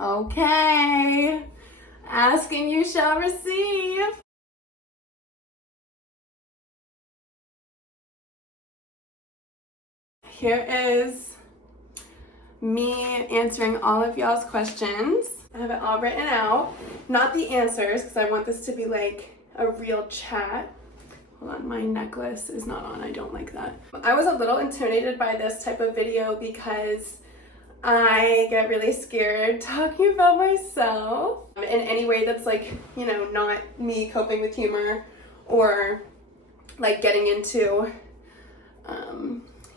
Okay. Ask and you shall receive. Here is me answering all of y'all's questions. I have it all written out. Not the answers, because I want this to be like a real chat. Hold on, my necklace is not on. I don't like that. I was a little intimidated by this type of video because I get really scared talking about myself in any way that's like, you know, not me coping with humor or like getting into,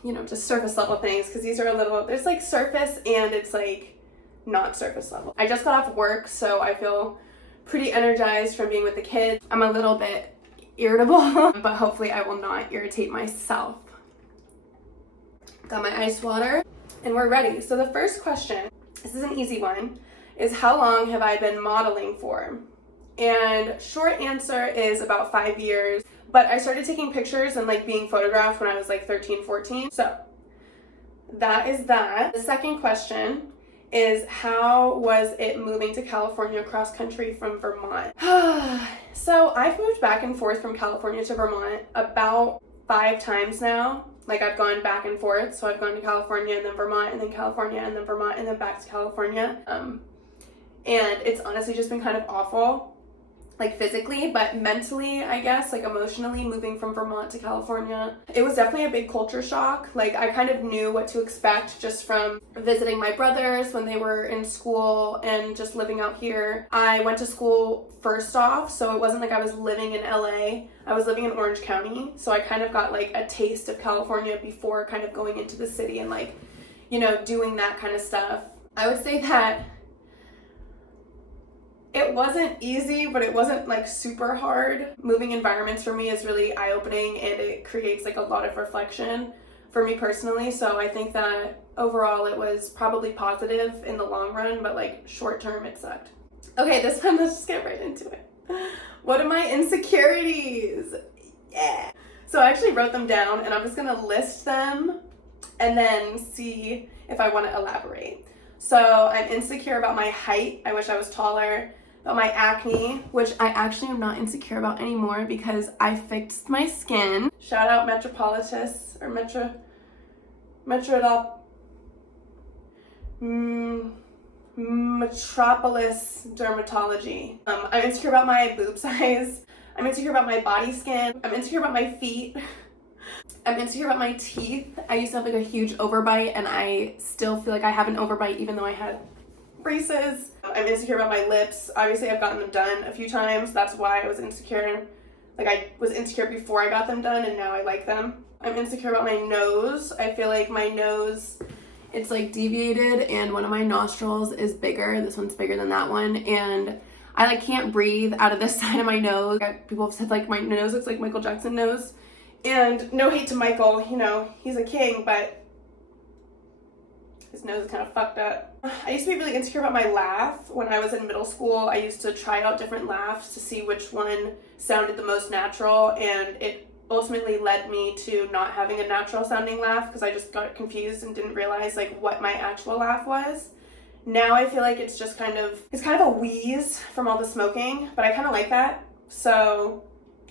you know, just surface level things, because these are a little, there's like surface and it's like not surface level. I just got off work, so I feel pretty energized from being with the kids. I'm a little bit irritable, but hopefully I will not irritate myself. Got my ice water and we're ready. So the first question, this is an easy one, is how long have I been modeling for? And short answer is about 5 years, but I started taking pictures and like being photographed when I was like 13, 14. So that is that. The second question is, how was it moving to California cross country from Vermont? So I've moved back and forth from California to Vermont about 5 times now. Like I've gone back and forth. So I've gone to California and then Vermont and then California and then Vermont and then back to California. And it's honestly just been kind of awful, like physically, but mentally, I guess, like emotionally, moving from Vermont to California. It was definitely a big culture shock. Like I kind of knew what to expect just from visiting my brothers when they were in school and just living out here. I went to school first off, so it wasn't like I was living in LA. I was living in Orange County, so I kind of got like a taste of California before kind of going into the city and like, you know, doing that kind of stuff. I would say that it wasn't easy, but it wasn't like super hard. Moving environments for me is really eye-opening and it creates like a lot of reflection for me personally. So I think that overall it was probably positive in the long run, but like short term it sucked. Okay, this one, let's just get right into it. What are my insecurities? Yeah. So I actually wrote them down and I'm just gonna list them and then see if I want to elaborate. So I'm insecure about my height. I wish I was taller. About my acne, which I actually am not insecure about anymore because I fixed my skin. Shout out Metropolitus or Metropolis Dermatology. I'm insecure about my boob size. I'm insecure about my body skin. I'm insecure about my feet. I'm insecure about my teeth. I used to have like a huge overbite and I still feel like I have an overbite even though I had braces. I'm insecure about my lips. Obviously I've gotten them done a few times. That's why I was insecure. Like I was insecure before I got them done and now I like them. I'm insecure about my nose. I feel like my nose, it's like deviated and one of my nostrils is bigger. This one's bigger than that one. And I like can't breathe out of this side of my nose. People have said like my nose looks like Michael Jackson nose. And no hate to Michael, you know, he's a king, but his nose is kind of fucked up. I used to be really insecure about my laugh. When I was in middle school, I used to try out different laughs to see which one sounded the most natural, and it ultimately led me to not having a natural sounding laugh because I just got confused and didn't realize like what my actual laugh was. Now I feel like it's just kind of a wheeze from all the smoking, but I kind of like that. So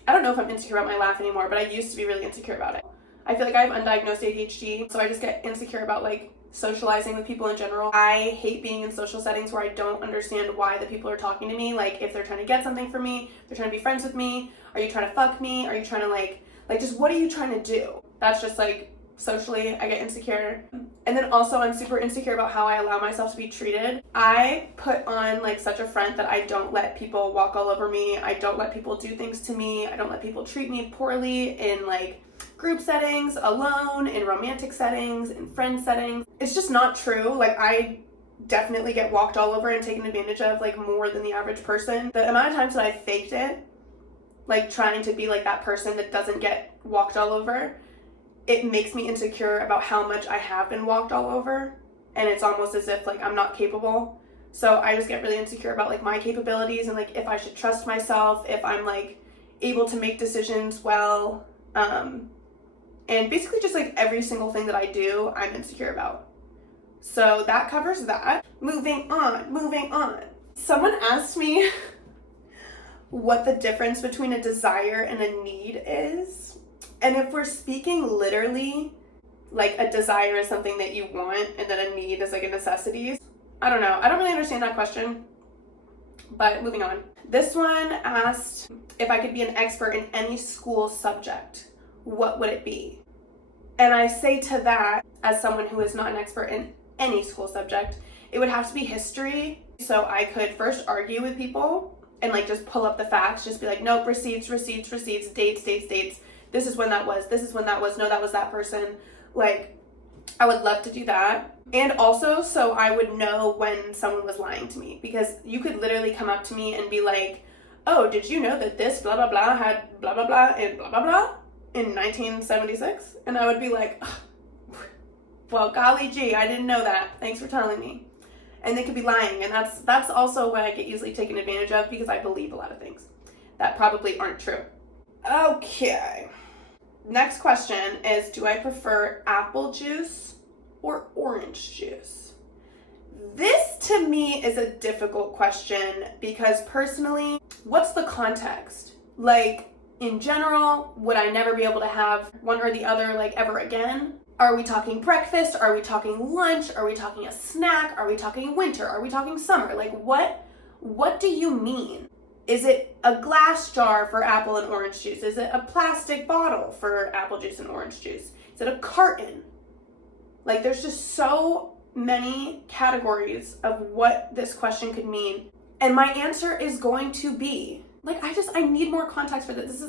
I don't know if I'm insecure about my laugh anymore, but I used to be really insecure about it. I feel like I have undiagnosed ADHD, so I just get insecure about like socializing with people in general. I hate being in social settings where I don't understand why the people are talking to me. Like if they're trying to get something from me, they're trying to be friends with me, are you trying to fuck me? Are you trying to like just what are you trying to do? That's just like socially, I get insecure. And then also I'm super insecure about how I allow myself to be treated. I put on like such a front that I don't let people walk all over me. I don't let people do things to me. I don't let people treat me poorly in like group settings, alone, in romantic settings, in friend settings. It's just not true. Like I definitely get walked all over and taken advantage of like more than the average person. The amount of times that I faked it, like trying to be like that person that doesn't get walked all over, it makes me insecure about how much I have been walked all over, and it's almost as if like I'm not capable. So I just get really insecure about like my capabilities and like if I should trust myself, if I'm like able to make decisions well, and basically just like every single thing that I do, I'm insecure about. So that covers that. Moving on. Someone asked me what the difference between a desire and a need is. And if we're speaking literally, like a desire is something that you want and then a need is like a necessity. I don't know. I don't really understand that question. But moving on. This one asked if I could be an expert in any school subject, what would it be? And I say to that, as someone who is not an expert in any school subject, it would have to be history. So I could first argue with people and like just pull up the facts, just be like, nope, receipts, dates. This is when that was, no, that was that person. Like, I would love to do that. And also, so I would know when someone was lying to me, because you could literally come up to me and be like, oh, did you know that this blah, blah, blah had blah, blah, blah and blah, blah, blah in 1976? And I would be like, well, golly gee, I didn't know that. Thanks for telling me. And they could be lying. And that's also why I get easily taken advantage of, because I believe a lot of things that probably aren't true. Okay. Next question is, do I prefer apple juice or orange juice? This to me is a difficult question because personally, what's the context? Like, in general, would I never be able to have one or the other like ever again? Are we talking breakfast? Are we talking lunch? Are we talking a snack? Are we talking winter? Are we talking summer? Like, what do you mean? Is it a glass jar for apple and orange juice? Is it a plastic bottle for apple juice and orange juice? Is it a carton? Like, there's just so many categories of what this question could mean. And my answer is going to be, like, I need more context for this.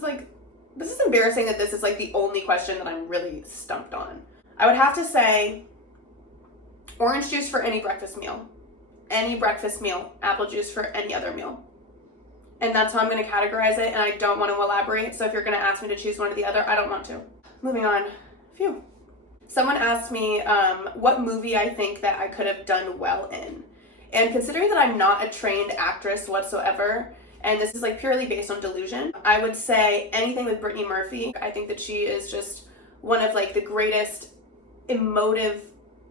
This is embarrassing that this is like the only question that I'm really stumped on. I would have to say orange juice for any breakfast meal. Any breakfast meal. Apple juice for any other meal. And that's how I'm going to categorize it, and I don't want to elaborate. So if you're going to ask me to choose one or the other, I don't want to. Moving on. Phew. Someone asked me what movie I think that I could have done well in. And considering that I'm not a trained actress whatsoever, and this is like purely based on delusion, I would say anything with Brittany Murphy. I think that she is just one of like the greatest emotive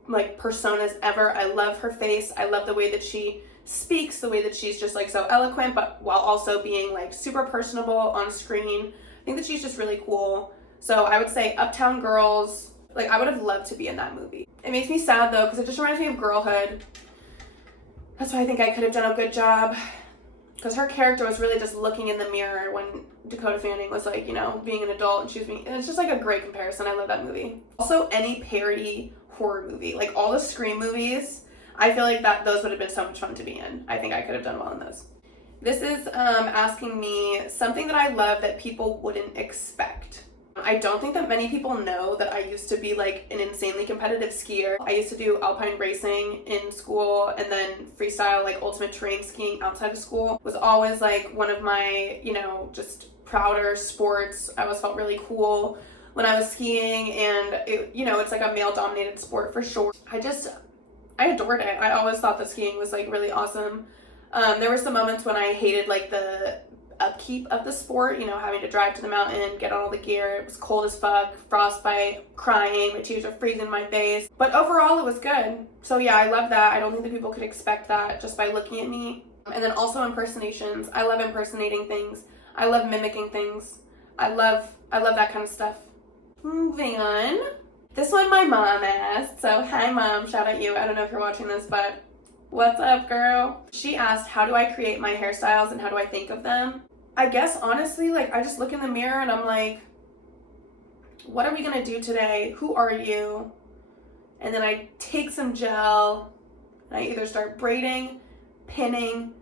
like personas ever. I love her face. I love the way that she speaks, the way that she's just like so eloquent, but while also being like super personable on screen. I think that she's just really cool. So I would say Uptown Girls. Like, I would have loved to be in that movie. It makes me sad though, because it just reminds me of girlhood. That's why I think I could have done a good job. Because her character was really just looking in the mirror when Dakota Fanning was like, you know, being an adult, and she was being, and it's just like a great comparison. I love that movie. Also, any parody horror movie, like all the Scream movies, I feel like that those would have been so much fun to be in. I think I could have done well in those. This is asking me something that I love that people wouldn't expect. I don't think that many people know that I used to be like an insanely competitive skier. I used to do alpine racing in school, and then freestyle, like ultimate terrain skiing outside of school was always like one of my, you know, just prouder sports. I always felt really cool when I was skiing, and it, you know, it's like a male dominated sport for sure. I adored it. I always thought that skiing was like really awesome. There were some moments when I hated like the upkeep of the sport, you know, having to drive to the mountain, get all the gear. It was cold as fuck, frostbite, crying, my tears were freezing in my face. But overall, it was good. So yeah, I love that. I don't think that people could expect that just by looking at me. And then also impersonations. I love impersonating things. I love mimicking things. I love that kind of stuff. Moving on. This one my mom asked. So hi mom, shout out you. I don't know if you're watching this, but what's up, girl? She asked, how do I create my hairstyles and how do I think of them? I guess honestly, like, I just look in the mirror and I'm like, what are we gonna do today? Who are you? And then I take some gel and I either start braiding, pinning,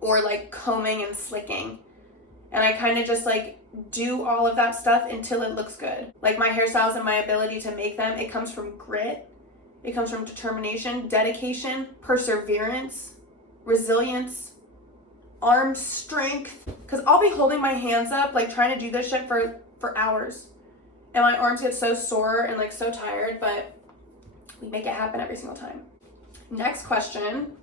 or like combing and slicking. And I kind of just like do all of that stuff until it looks good. Like my hairstyles and my ability to make them, it comes from grit. It comes from determination, dedication, perseverance, resilience, arm strength. Because I'll be holding my hands up, like trying to do this shit for hours. And my arms get so sore and like so tired, but we make it happen every single time. Next question.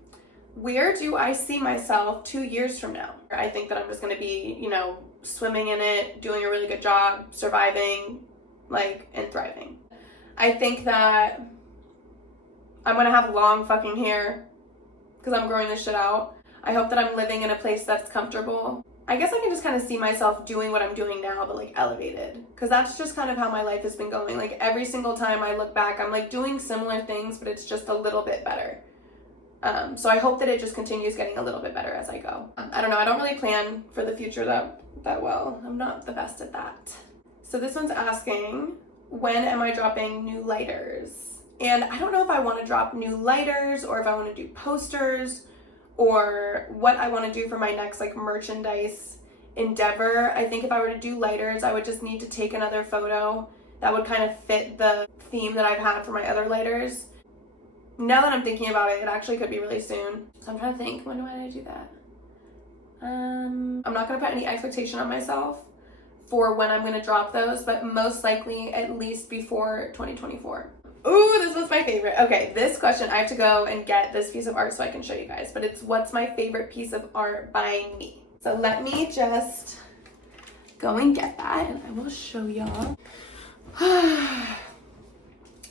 Where do I see myself 2 years from now? I think that I'm just going to be, you know, swimming in it, doing a really good job, surviving, like, and thriving. I think that I'm gonna have long fucking hair because I'm growing this shit out. I hope that I'm living in a place that's comfortable. I guess I can just kind of see myself doing what I'm doing now, but like elevated. Because that's just kind of how my life has been going. Like every single time I look back, I'm like doing similar things, but it's just a little bit better. So I hope that it just continues getting a little bit better as I go. I don't know. I don't really plan for the future that well. I'm not the best at that. So this one's asking, when am I dropping new lighters? And I don't know if I want to drop new lighters or if I want to do posters or what I want to do for my next like merchandise endeavor. I think if I were to do lighters, I would just need to take another photo that would kind of fit the theme that I've had for my other lighters. Now that I'm thinking about it, it actually could be really soon. So I'm trying to think, when do I do that? I'm not going to put any expectation on myself for when I'm going to drop those, but most likely at least before 2024. Ooh, this was my favorite. Okay, this question, I have to go and get this piece of art so I can show you guys, but it's what's my favorite piece of art by me. So let me just go and get that and I will show y'all.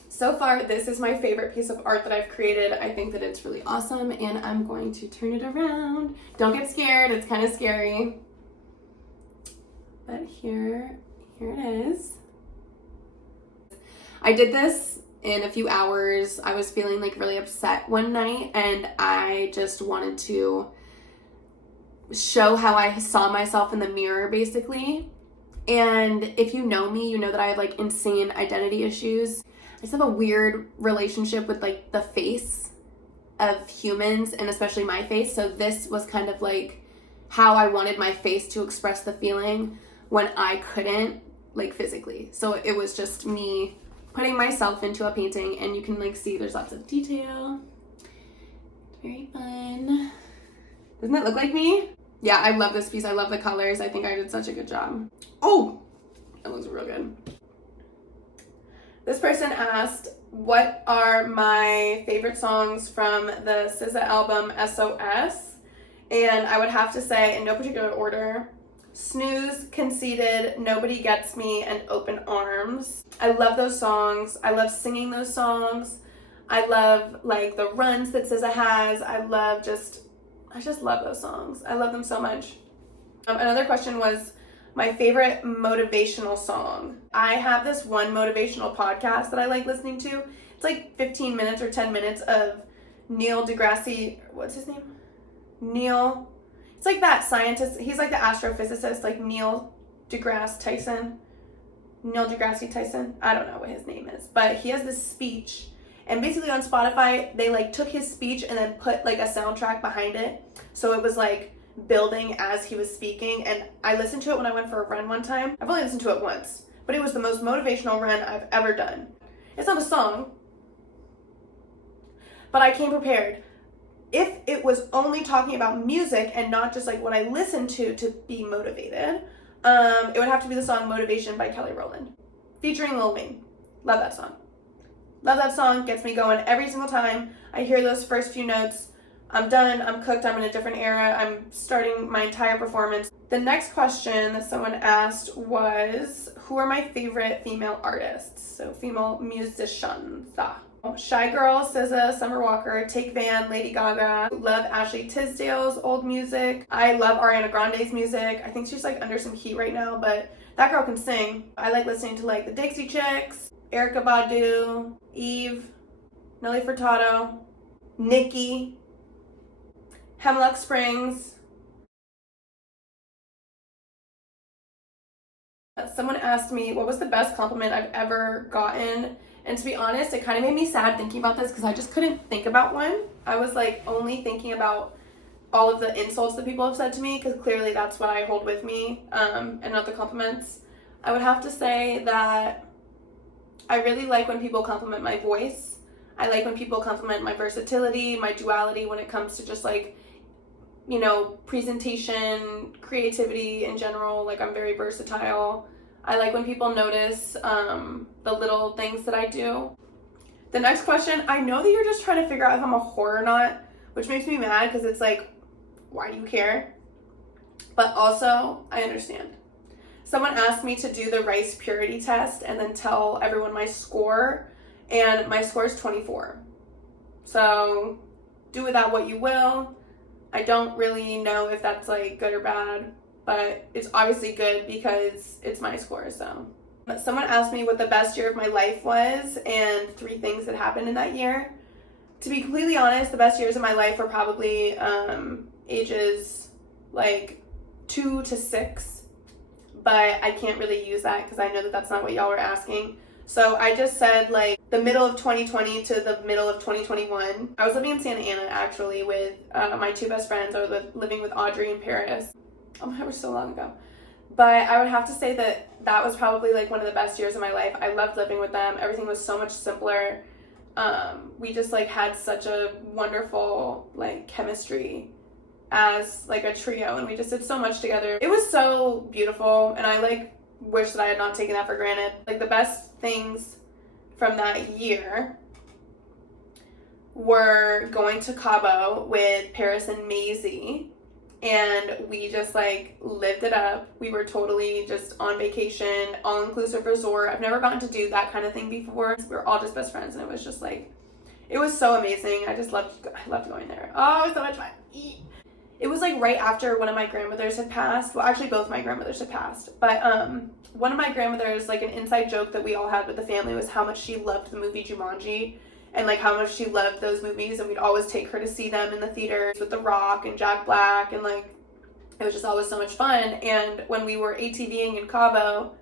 So far, this is my favorite piece of art that I've created. I think that it's really awesome and I'm going to turn it around. Don't get scared, it's kind of scary. But here it is. I did this in a few hours. I was feeling like really upset one night and I just wanted to show how I saw myself in the mirror basically. And if you know me, you know that I have like insane identity issues. I just have a weird relationship with like the face of humans and especially my face. So this was kind of like how I wanted my face to express the feeling when I couldn't like physically. So it was just me putting myself into a painting and you can like see there's lots of detail. It's very fun. Doesn't it look like me? Yeah, I love this piece. I love the colors. I think I did such a good job. Oh, that looks real good. This person asked, what are my favorite songs from the SZA album SOS? And I would have to say, in no particular order, Snooze, Conceited, Nobody Gets Me, and Open Arms. I love those songs. I love singing those songs. I love like the runs that SZA has. I just love those songs. I love them so much. Another question was my favorite motivational song. I have this one motivational podcast that I like listening to. It's like 15 minutes or 10 minutes of Neil deGrasse, what's his name? It's like that scientist, he's like the astrophysicist, like Neil deGrasse Tyson. I don't know what his name is, but he has this speech, and basically on Spotify, they like took his speech and then put like a soundtrack behind it. So it was like building as he was speaking, and I listened to it when I went for a run one time. I've only listened to it once, but it was the most motivational run I've ever done. It's not a song, but I came prepared. If it was only talking about music and not just like what I listened to be motivated, it would have to be the song Motivation by Kelly Rowland, featuring Lil Wayne. Love that song. Love that song, gets me going every single time I hear those first few notes. I'm done, I'm cooked, I'm in a different era, I'm starting my entire performance. The next question that someone asked was, who are my favorite female artists? So female musicians. Shy Girl, SZA, Summer Walker, Take Van, Lady Gaga. Love Ashley Tisdale's old music. I love Ariana Grande's music. I think she's like under some heat right now, but that girl can sing. I like listening to like the Dixie Chicks, Erykah Badu, Eve, Nelly Furtado, Nicki, Hemlock Springs. Someone asked me what was the best compliment I've ever gotten, and to be honest, it kind of made me sad thinking about this because I just couldn't think about one. I was like only thinking about all of the insults that people have said to me because clearly that's what I hold with me, and not the compliments. I would have to say that I really like when people compliment my voice. I like when people compliment my versatility, my duality when it comes to just like, you know, presentation, creativity in general. Like I'm very versatile. I like when people notice the little things that I do. The next question, I know that you're just trying to figure out if I'm a whore or not, which makes me mad because it's like, why do you care? But also, I understand. Someone asked me to do the rice purity test and then tell everyone my score, and my score is 24. So do with that what you will. I don't really know if that's like good or bad, but it's obviously good because it's my score. So someone asked me what the best year of my life was and 3 things that happened in that year. To be completely honest, the best years of my life were probably ages like 2 to 6, but I can't really use that because I know that that's not what y'all were asking. So I just said like the middle of 2020 to the middle of 2021. I was living in Santa Ana actually with my 2 best friends. I was living with Audrey in Paris. Oh my God, it was so long ago. But I would have to say that that was probably like one of the best years of my life. I loved living with them. Everything was so much simpler. We just like had such a wonderful like chemistry as like a trio, and we just did so much together. It was so beautiful, and I like wish that I had not taken that for granted. Like the best things from that year were going to Cabo with Paris and Maisie, and we just like lived it up. We were totally just on vacation, all-inclusive resort. I've never gotten to do that kind of thing before. We were all just best friends, and it was just like, it was so amazing. I loved going there. Oh, it was so much fun. It was like right after one of my grandmothers had passed. Well, actually both my grandmothers had passed. But one of my grandmothers, like an inside joke that we all had with the family was how much she loved the movie Jumanji and like how much she loved those movies, and we'd always take her to see them in the theaters with The Rock and Jack Black, and like it was just always so much fun. And when we were ATVing in Cabo,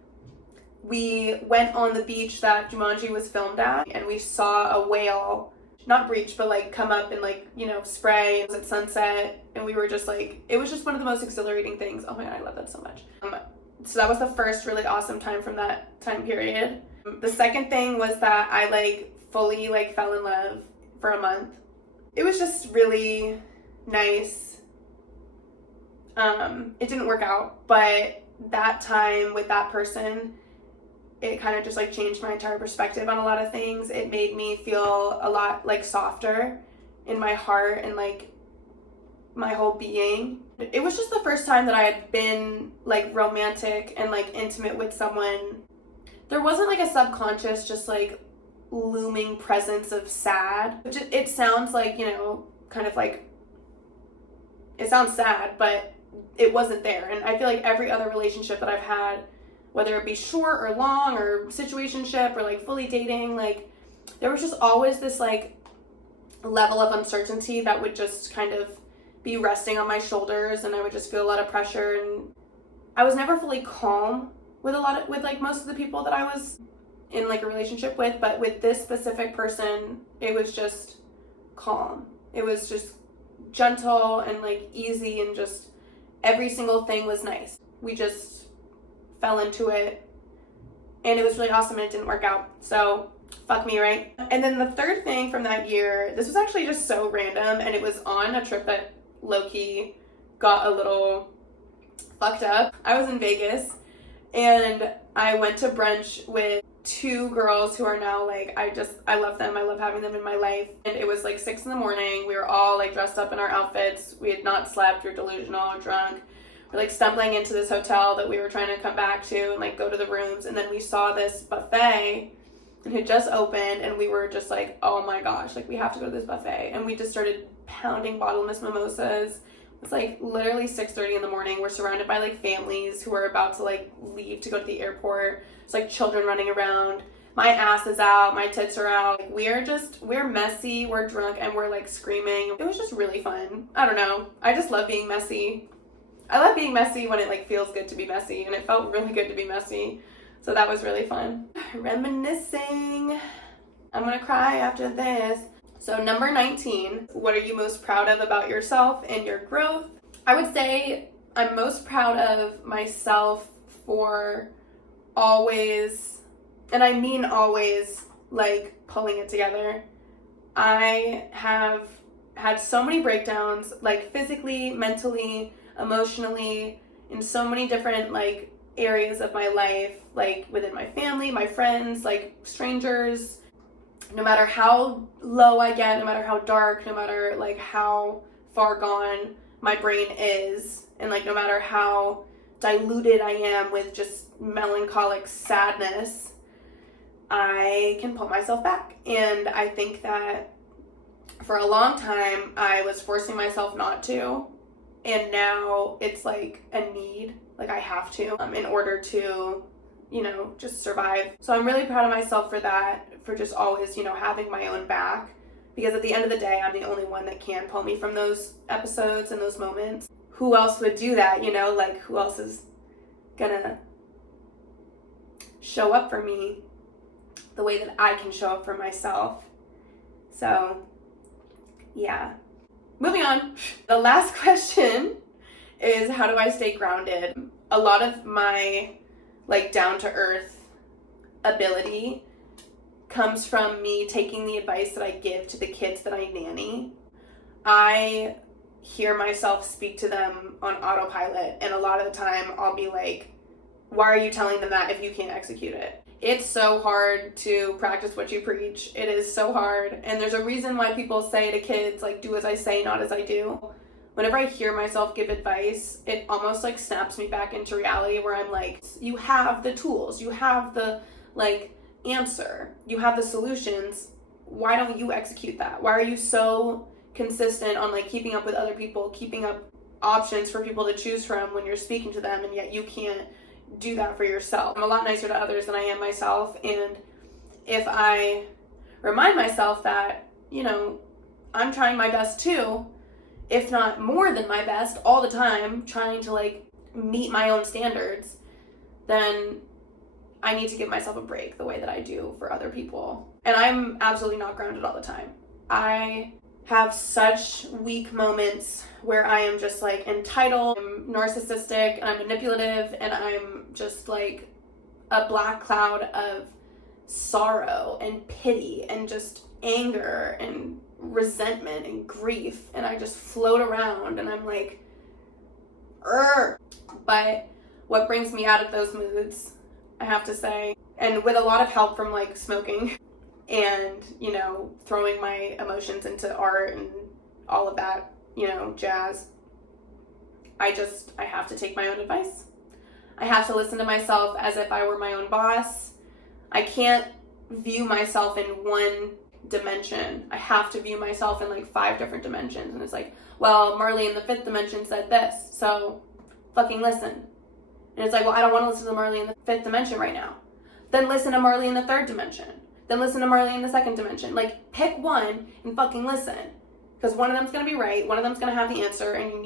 we went on the beach that Jumanji was filmed at, and we saw a whale not breach, but like come up and like, you know, spray. It was at sunset, and we were just like, it was just one of the most exhilarating things. Oh my God, I love that so much. So that was the first really awesome time from that time period. The second thing was that I like fully like fell in love for a month. It was just really nice. It didn't work out, but that time with that person, it kind of just like changed my entire perspective on a lot of things. It made me feel a lot like softer in my heart and like my whole being. It was just the first time that I had been like romantic and like intimate with someone. There wasn't like a subconscious just like looming presence of sad. It sounds like, you know, kind of like, it sounds sad, but it wasn't there. And I feel like every other relationship that I've had, whether it be short or long or situationship or like fully dating, like there was just always this like level of uncertainty that would just kind of be resting on my shoulders, and I would just feel a lot of pressure, and I was never fully calm with like most of the people that I was in like a relationship with, but with this specific person, it was just calm. It was just gentle and like easy, and just every single thing was nice. We just fell into it, and it was really awesome, and it didn't work out. So fuck me, right? And then the third thing from that year, this was actually just so random, and it was on a trip that low-key got a little fucked up. I was in Vegas, and I went to brunch with 2 girls who are now like, I love them. I love having them in my life. And it was like 6 in the morning. We were all like dressed up in our outfits. We had not slept. We were delusional or drunk. We're like stumbling into this hotel that we were trying to come back to and like go to the rooms. And then we saw this buffet, and it had just opened, and we were just like, oh my gosh, like we have to go to this buffet. And we just started pounding bottomless mimosas. It's like literally 6:30 in the morning. We're surrounded by like families who are about to like leave to go to the airport. It's like children running around. My ass is out, my tits are out. We're messy, we're drunk, and we're like screaming. It was just really fun. I don't know. I just love being messy. I love being messy when it like feels good to be messy, and it felt really good to be messy. So that was really fun. Reminiscing. I'm gonna cry after this. So number 19, what are you most proud of about yourself and your growth? I would say I'm most proud of myself for always, and I mean always, like pulling it together. I have had so many breakdowns, like physically, mentally, emotionally, in so many different like areas of my life, like within my family, my friends, like strangers. No matter how low I get, no matter how dark, no matter like how far gone my brain is, and like no matter how diluted I am with just melancholic sadness, I can pull myself back. And I think that For a long time, I was forcing myself not to, and now it's like a need, like I have to, in order to, you know, just survive. So I'm really proud of myself for that, for just always, you know, having my own back, because at the end of the day, I'm the only one that can pull me from those episodes and those moments. Who else would do that, you know? Like, who else is gonna show up for me the way that I can show up for myself? So yeah. Moving on. The last question is, how do I stay grounded? A lot of my like down to earth ability comes from me taking the advice that I give to the kids that I nanny. I hear myself speak to them on autopilot, and a lot of the time I'll be like, why are you telling them that if you can't execute it? It's so hard to practice what you preach. It is so hard. And there's a reason why people say to kids, like, do as I say, not as I do. Whenever I hear myself give advice, it almost like snaps me back into reality, where I'm like, you have the tools, you have the like answer, you have the solutions. Why don't you execute that? Why are you so consistent on like keeping up with other people, keeping up options for people to choose from when you're speaking to them, and yet you can't do that for yourself? I'm a lot nicer to others than I am myself, and if I remind myself that, you know, I'm trying my best too, if not more than my best all the time, trying to like meet my own standards, then I need to give myself a break the way that I do for other people. And I'm absolutely not grounded all the time. I have such weak moments where I am just like entitled, I'm narcissistic, and I'm manipulative, and I'm just like a black cloud of sorrow and pity and just anger and resentment and grief, and I just float around, and I'm like, Urgh. But what brings me out of those moods, I have to say, and with a lot of help from like smoking and, you know, throwing my emotions into art and all of that, you know, jazz, I have to take my own advice. I have to listen to myself as if I were my own boss. I can't view myself in one dimension. I have to view myself in like 5 different dimensions. And it's like, well, Marley in the 5th dimension said this, so fucking listen. And it's like, well, I don't want to listen to Marley in the 5th dimension right now. Then listen to Marley in the 3rd dimension. Then listen to Marley in the 2nd dimension. Like, pick one and fucking listen. Because one of them's going to be right, one of them's going to have the answer, and you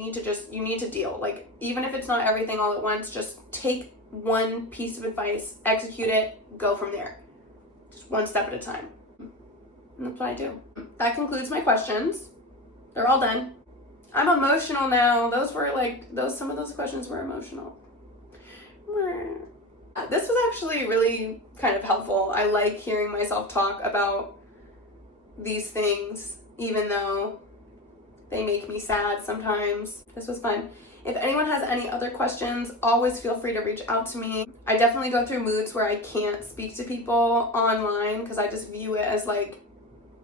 need to deal. Like, even if it's not everything all at once, just take one piece of advice, execute it, go from there. Just one step at a time. And that's what I do. That concludes my questions. They're all done. I'm emotional now. Some of those questions were emotional. This was actually really kind of helpful. I like hearing myself talk about these things, even though they make me sad sometimes. This was fun. If anyone has any other questions, always feel free to reach out to me. I definitely go through moods where I can't speak to people online, because I just view it as like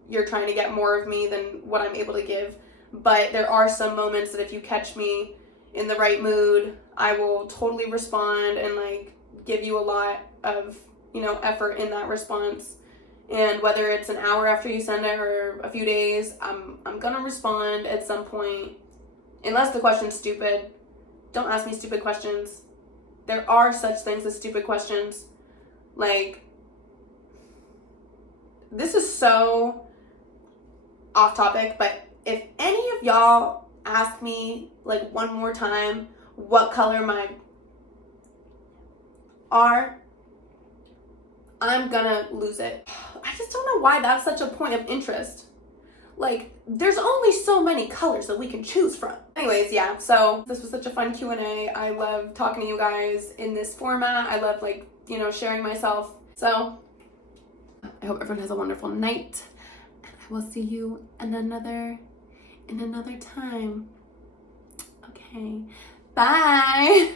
you're trying to get more of me than what I'm able to give. But there are some moments that if you catch me in the right mood, I will totally respond and like give you a lot of, you know, effort in that response. And whether it's an hour after you send it or a few days, I'm gonna respond at some point. Unless the question's stupid. Don't ask me stupid questions. There are such things as stupid questions. Like, this is so off topic, but if any of y'all ask me like one more time what color my are, I'm gonna lose it. I just don't know why that's such a point of interest. Like, there's only so many colors that we can choose from. Anyways, yeah, so this was such a fun Q&A. I love talking to you guys in this format. I love, like, you know, sharing myself. So I hope everyone has a wonderful night. And I will see you in another time. Okay, bye.